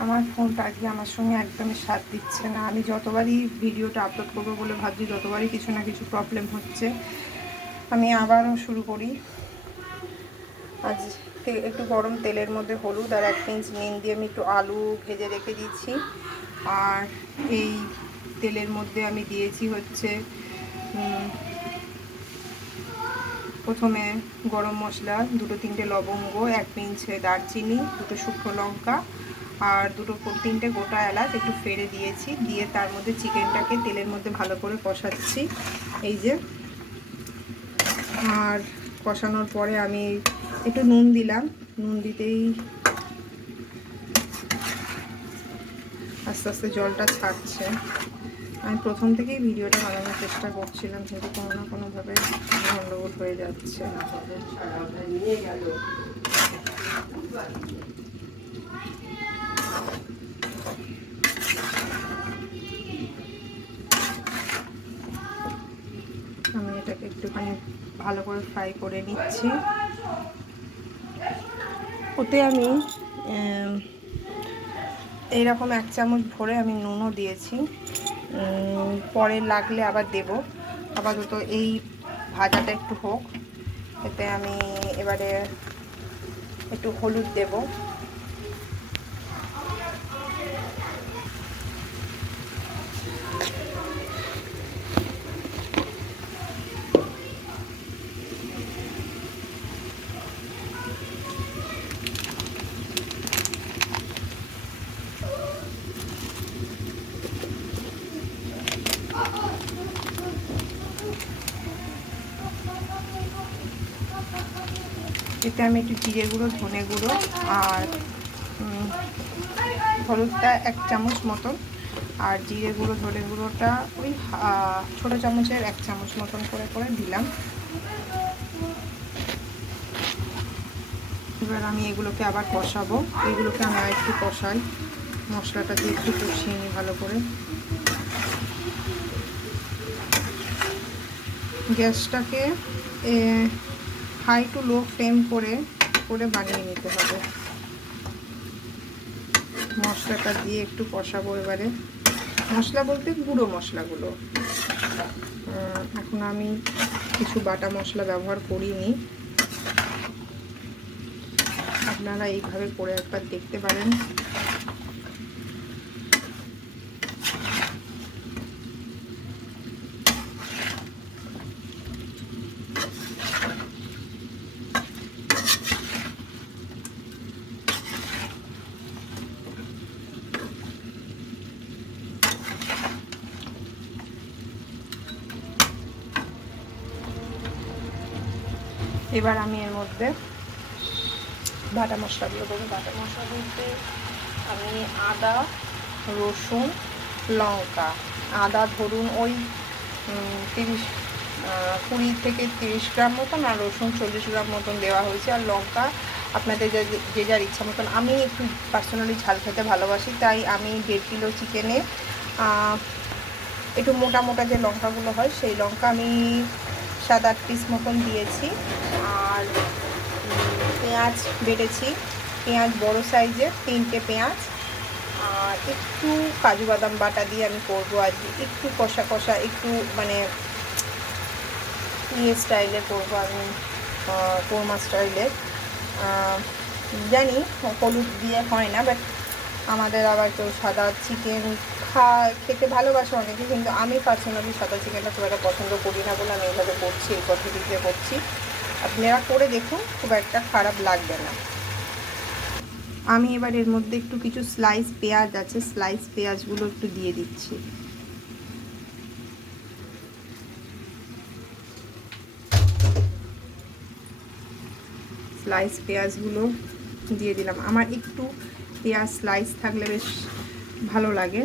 আমার ফোনটা আজকে আমার সঙ্গে একদমই সাথ দিচ্ছে না। আমি যতবারই ভিডিওটা আপলোড করবো বলে ভাবছি, ততবারই কিছু না কিছু প্রবলেম হচ্ছে। আমি আবারও শুরু করি। আজ একটু গরম তেলের মধ্যে হলুদ আর 1 পিঞ্চ নুন দিয়ে আমি একটু আলু ভেজে রেখে দিচ্ছি। আর এই তেলের মধ্যে আমি দিয়েছি হচ্ছে প্রথমে গরম মশলা, 2-3টে লবঙ্গ, 1 পিঞ্চ দারচিনি, 2টো শুকনো লঙ্কা আর 2-3টে গোটা এলাচ একটু ফেড়ে দিয়েছি। দিয়ে তার মধ্যে চিকেনটাকে তেলের মধ্যে ভালো করে কষাচ্ছি, এই যে। আর কষানোর পরে আমি একটু নুন দিলাম। নুন দিতেই আস্তে আস্তে জলটা ছাড়ছে। আমি প্রথম থেকেই ভিডিওটা বানানোর চেষ্টা করছিলাম, কিন্তু কোনো না কোনোভাবে গন্ডগোল হয়ে যাচ্ছে। আমি এটাকে একটুখানি ভালো করে ফ্রাই করে নিচ্ছি। ওতে আমি এইরকম 1 চামচ ভরে আমি নুনও দিয়েছি, পরে লাগলে আবার দেব। আপাতত এই ভাজাটা একটু হোক। এতে আমি এবারে একটু হলুদ দেব। এতে আমি একটু জিরে গুঁড়ো, ধনে গুঁড়ো আর হলুদটা 1 চামচ মতন, আর জিরে গুঁড়ো, ধনে গুঁড়োটা ওই ছোটো চামচের 1 চামচ মতন করে করে দিলাম। এবার আমি এগুলোকে আবার কষাবো। এগুলোকে আমি আর একটু কষাই, মশলাটা দিয়ে একটু কষিয়ে নিই ভালো করে। গ্যাসটাকে হাই টু লো ফ্লেম করে করে বানিয়ে নিতে হবে। মশলাটা দিয়ে একটু কষাবো এবারে। মশলা বলতে গুঁড়ো মশলাগুলো। এখন আমি কিছু বাটা মশলা ব্যবহার করিনি, আপনারা এইভাবে করে একবার দেখতে পারেন। এবার আমি এর মধ্যে বাটা মশলাগুলো দেবো। বাটা মশলা বলতে আমি আদা, রসুন, লঙ্কা। আদা ধরুন ওই 20 থেকে 30 গ্রাম মতন, আর রসুন 40 গ্রাম মতন দেওয়া হয়েছে। আর লঙ্কা আপনাদের যে যার ইচ্ছা মতন। আমি একটু পার্সোনালি ঝাল খেতে ভালোবাসি, তাই আমি 1.5 কিলো চিকেনে একটু মোটা মোটা যে লঙ্কাগুলো হয়, সেই লঙ্কা আমি 7-8 পিস মতন দিয়েছি। আর পেঁয়াজ বেটেছি, পেঁয়াজ বড় সাইজের 3টে পেঁয়াজ, আর একটু কাজু বাদাম বাটা দিয়ে আমি করবো আজকে। একটু কষা কষা, একটু মানে ইয়ে স্টাইলে করবো আমি, কোরমা স্টাইলে। জানি হলুদ দিয়ে হয় না, বাট আমাদের আবার কেউ সাদা চিকেন খেতে ভালোবাসে অনেকে, কিন্তু আমি পার্সোনালি সাদা চিকেনটা খুব একটা পছন্দ করি না বলে আমি এইভাবে করছি, এই পদ্ধতিতে করছি। আপনারা করে দেখুন, খুব একটা খারাপ লাগবে না। আমি এবার এর মধ্যে একটু কিছু স্লাইস পেঁয়াজ আছে, স্লাইস পেঁয়াজগুলো একটু দিয়ে দিচ্ছি। স্লাইস পেঁয়াজগুলো দিয়ে দিলাম। আমার একটু পেঁয়াজ স্লাইস থাকলে বেশ ভালো লাগে।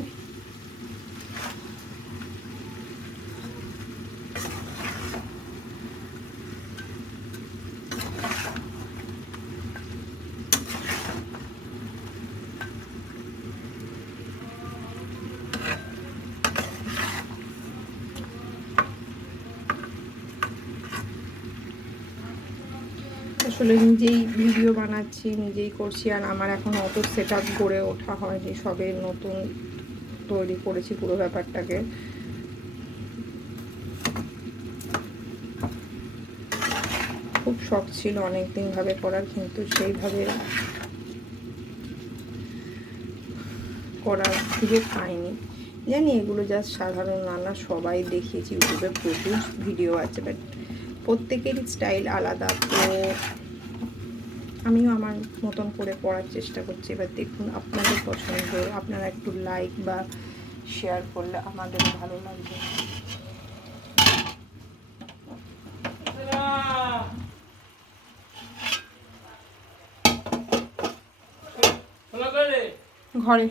আসলে নিজেই ভিডিও বানাচ্ছি, নিজেই করছি, আর আমার এখন অত সেট আপ করে ওঠা হয়নি, সবে নতুন তৈরি করেছি পুরো ব্যাপারটাকে। খুব শখ ছিল অনেক দিনভাবে করার, কিন্তু সেইভাবে করার সুযোগ পাইনি। জানি এগুলো জাস্ট সাধারণ রান্না, সবাই দেখিয়েছি, ইউটিউবে প্রচুর ভিডিও আছে, বাট প্রত্যেকেরই স্টাইল আলাদা। তো আমিও আমার মতন করে করার চেষ্টা করছি। এবার দেখুন আপনাদের পছন্দ, আপনারা একটু লাইক বা শেয়ার করলে আমাদেরও ভালো লাগবে। ঘরে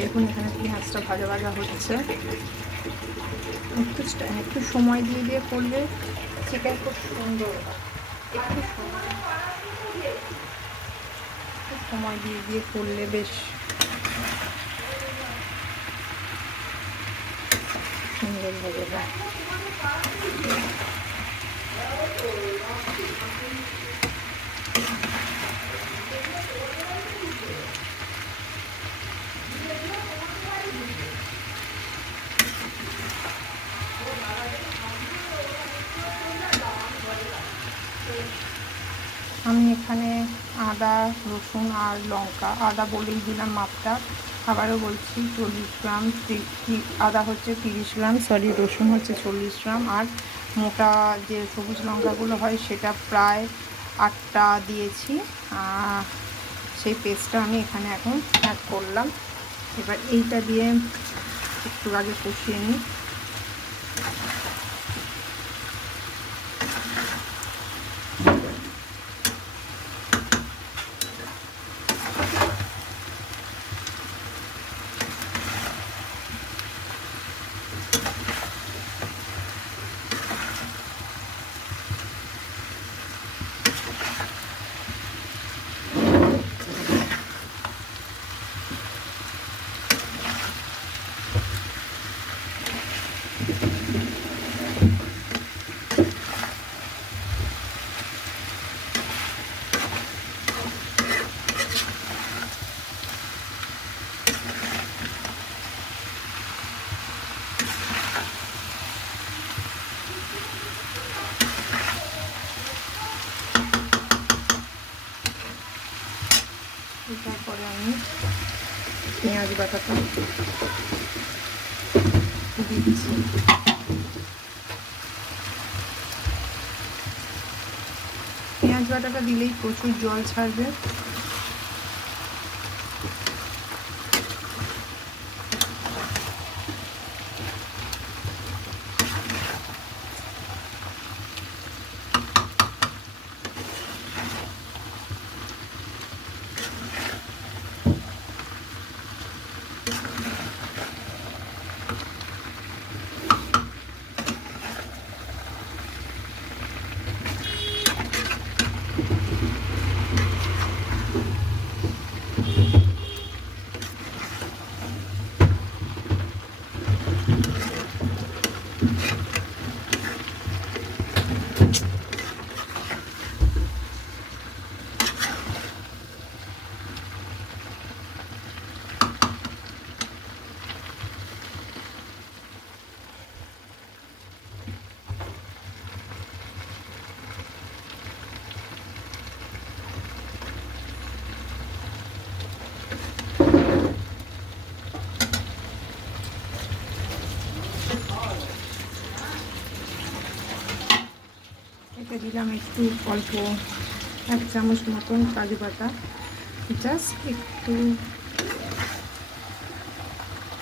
দেখুন এখানে পেঁয়াজটা ভাজা ভাজা হচ্ছে। একটু সময় দিয়ে দিয়ে করলে চিকেন খুব সুন্দর, একটু সময় দিয়ে দিয়ে করলে বেশ সুন্দর হবে। আমি এখানে আদা, রসুন আর লঙ্কা, আদা বলেই দিলাম মাপটা, আবারও বলছি 40 গ্রাম, আদা হচ্ছে 30 গ্রাম, সরি রসুন হচ্ছে 40 গ্রাম, আর মোটা যে সবুজ লঙ্কাগুলো হয় সেটা প্রায় 8টা দিয়েছি। সেই পেস্টটা আমি এখানে এখন অ্যাড করলাম। এবার এইটা দিয়ে একটু আগে কষিয়ে নিই। তারপরে আমি পেঁয়াজ বাটাটা দিচ্ছি। পেঁয়াজ বাটাটা দিলেই প্রচুর জল ছাড়বে। এতে দিলাম একটু অল্প 1 চামচ মতন কাজু বাটা, জাস্ট একটু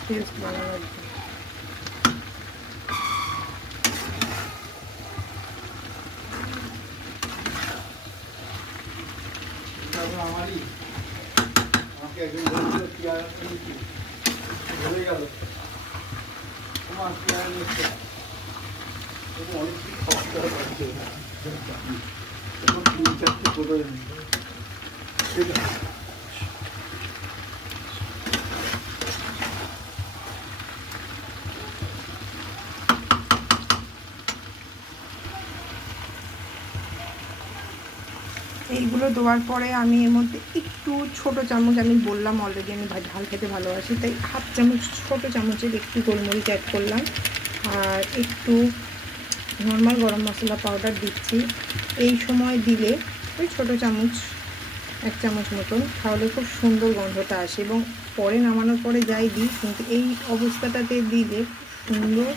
টেস্ট বানানোর জন্য। এগুলো দেওয়ার পরে আমি এর মধ্যে একটু ছোট চামচ, আমি বললাম অলরেডি আমি ঝাল খেতে ভালোবাসি, তাই হাফ চামচ ছোটো চামচের একটু গোলমরিচ অ্যাড করলাম, আর একটু নর্মাল গরম মশলা পাউডার দিচ্ছি। এই সময় দিলে ওই ছোটো চামচ 1 চামচ মতন, তাহলে খুব সুন্দর গন্ধটা আসে, এবং পরে নামানোর পরে যাই দিই, কিন্তু এই অবস্থাটাতে দিলে খুব সুন্দর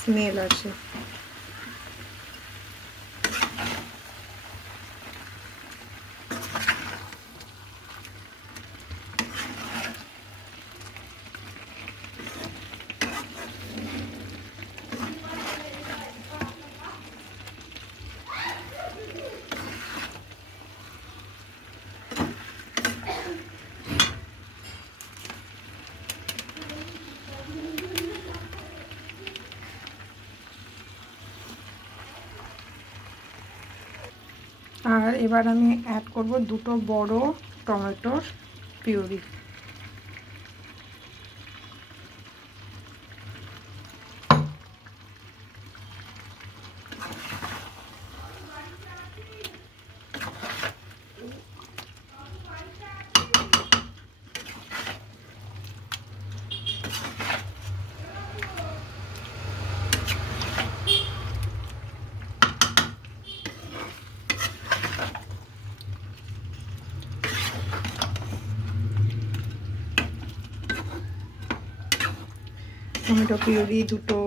স্মেল আসে। আর এবার আমি অ্যাড করব 2টো বড় টমেটোর পিউরি। টমেটো পিউরি 2টো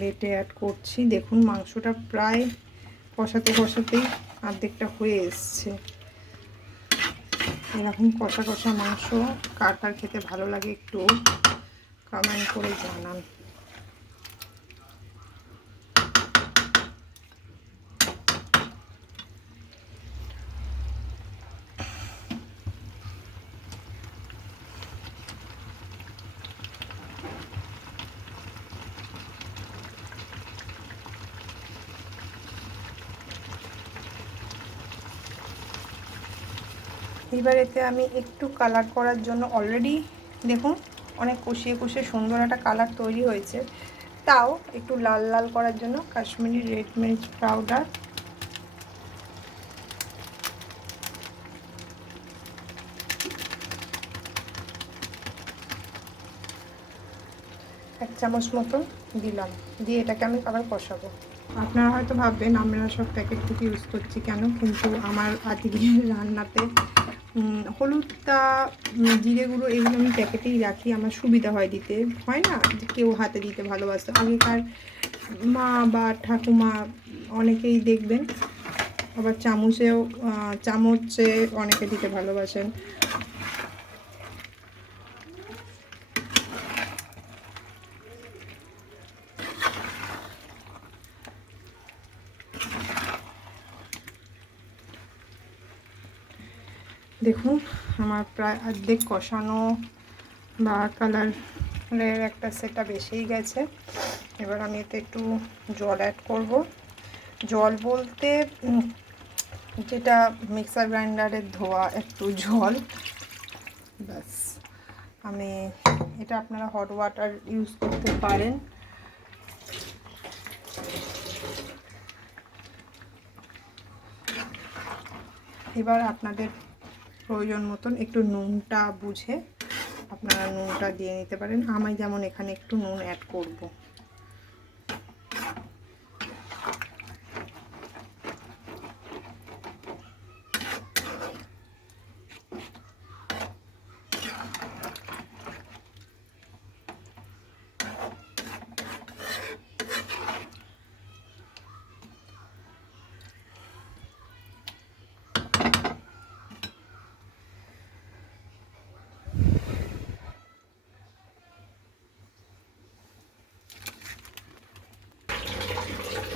বেটে অ্যাড করছি। দেখুন মাংসটা প্রায় কষাতে কষাতেই অর্ধেকটা হয়ে এসছে। এরকম কষা কষা মাংস কার কার খেতে ভালো লাগে একটু কমেন্ট করে জানান। এবার এতে আমি একটু কালার করার জন্য, অলরেডি দেখুন অনেক কষিয়ে কষিয়ে সুন্দর একটা কালার তৈরি হয়েছে, তাও একটু লাল লাল করার জন্য কাশ্মীরি রেড মির্চ পাউডার, এক চামচ মতন দিলাম, দিয়ে এটাকে আমি আবার কষাবো। আপনারা হয়তো ভাববেন আমরা সব প্যাকেট থেকে ইউজ করছি কেন, কিন্তু আমার আজকের রান্নাতে হলুদটা, জিরে গুঁড়ো এগুলো আমি প্যাকেটেই রাখি, আমার সুবিধা হয় দিতে, হয় না যে কেউ হাতে দিতে ভালোবাসে, আগেকার মা বা ঠাকুমা অনেকেই দেখবেন, আবার চামচে অনেকে দিতে ভালোবাসেন। দেখুন আমার প্রায় অর্ধেক কষানো বা কালারের একটা সেটআপ এসেই গেছে। এবার আমি এতে একটু জল অ্যাড করব। জল বলতে যেটা মিক্সার গ্রাইন্ডারের ধোয়া একটু জল, ব্যাস। আমি এটা আপনারা হট ওয়াটার ইউজ করতে পারেন। এবার আপনাদের প্রয়োজন মতন একটু নুনটা বুঝে আপনারা নুনটা দিয়ে নিতে পারেন। আমি যেমন এখানে একটু নুন অ্যাড করব।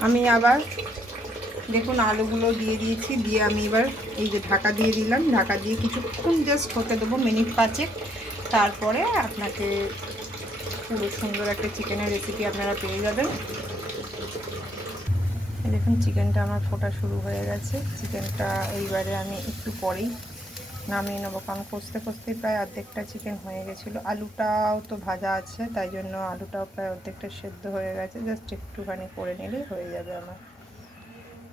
আমি আবার দেখুন আলুগুলো দিয়ে দিয়েছি, দিয়ে আমি এবার এই যে ঢাকা দিয়ে দিলাম, ঢাকা দিয়ে কিছুক্ষণ জাস্ট হতে দেবো, মিনিট 5। তারপরে আপনাকে পুরো সুন্দর একটা চিকেনের রেসিপি আপনারা পেয়ে যাবেন। দেখুন চিকেনটা আমার ফোটা শুরু হয়ে গেছে। চিকেনটা এইবারে আমি একটু পরেই নামিয়ে নেবো, কারণ কষতে কষতে প্রায় অর্ধেকটা চিকেন হয়ে গেছিলো। আলুটাও তো ভাজা আছে, তাই জন্য আলুটাও প্রায় অর্ধেকটা সেদ্ধ হয়ে গেছে, জাস্ট একটুখানি করে নিলেই হয়ে যাবে আমার।